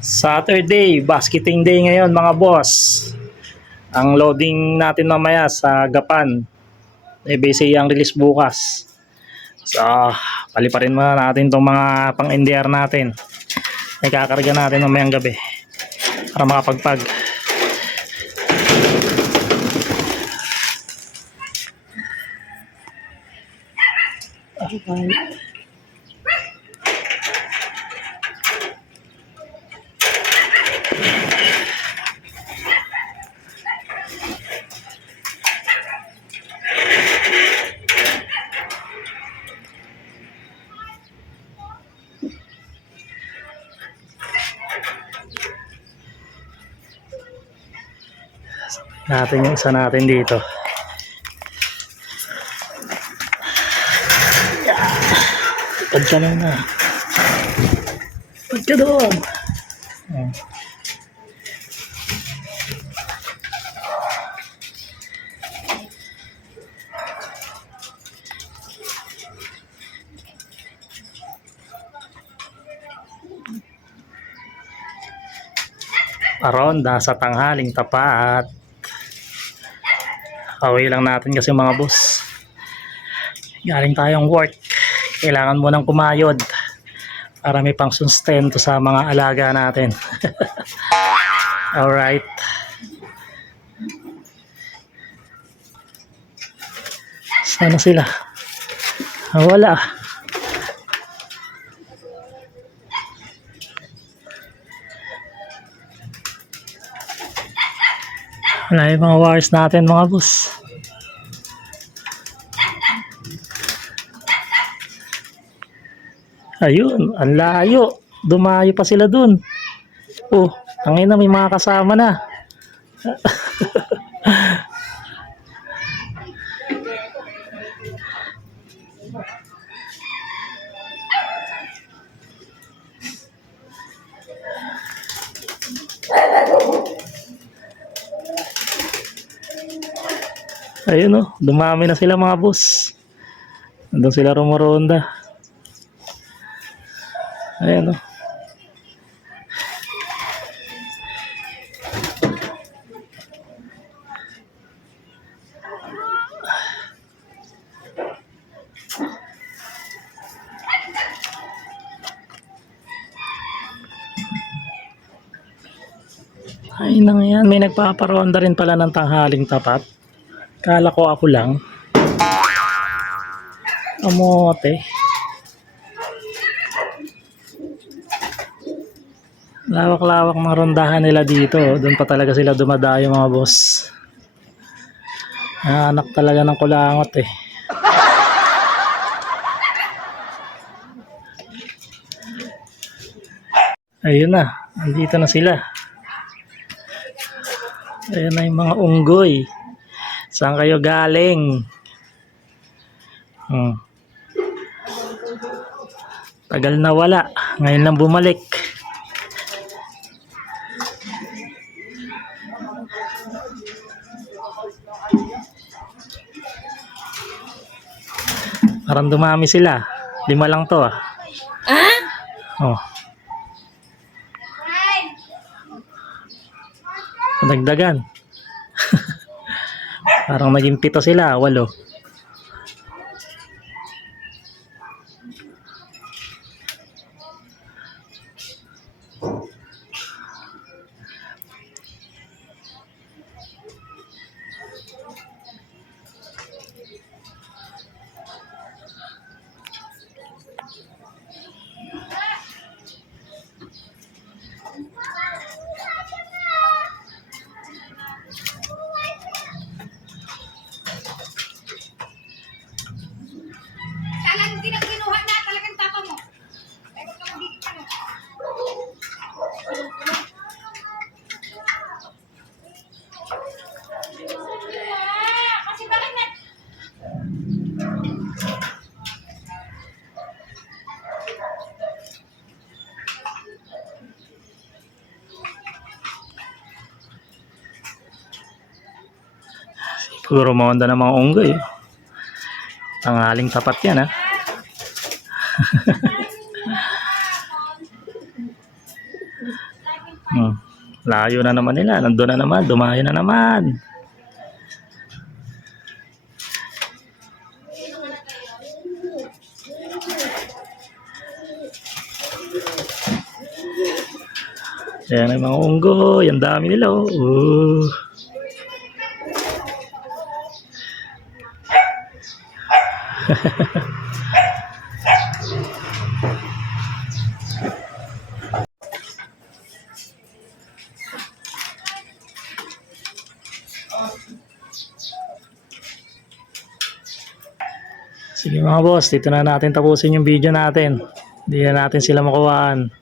Saturday, basketing day ngayon mga boss. Ang loading natin mamaya sa Gapan. EBC ang release bukas. So, paliparin muna natin itong mga pang-NDR natin. Ikakarga natin mamayang gabi para makapagpag. Okay. Natin yung isa natin dito. Pad ka na. Pad ka doon. Paronda sa tanghaling tapat. Away lang natin kasi mga boss. Galing tayong work. Kailangan mo nang kumayod para may pang sustento sa mga alaga natin. Alright. Sana sila? Wala. Wala yung mga wires natin mga boss. Ayun, ang layo. Dumayo pa sila dun. Oh, tangina may mga kasama na. Ayun oh, dumami na sila mga boss. Nandun sila rumoronda. Ayan oh. Ay nang yan, may nagpaparonda rin pala ng tanghaling tapat. Kala ko ako lang. Amote. Lawak-lawak mga rondahan nila dito. Doon pa talaga sila dumadayo mga boss. Anak talaga ng kulangot eh. Ayun na. Andito na sila. Ayun na yung mga unggoy. Saan kayo galing? Tagal na wala. Ngayon lang bumalik. Parang dumami sila. 5 lang to ah. Oh. Dagdagan. Parang naging 7 sila, 8. Siguro maunda ng mga unggoy. Tanghaling tapat yan ha. Layo na naman nila. Nandun na naman. Dumayo na naman. Ayan ang mga unggoy. Ang dami nila oh. Sige mga boss, dito na natin tapusin yung video natin. Hindi na natin sila makuhaan.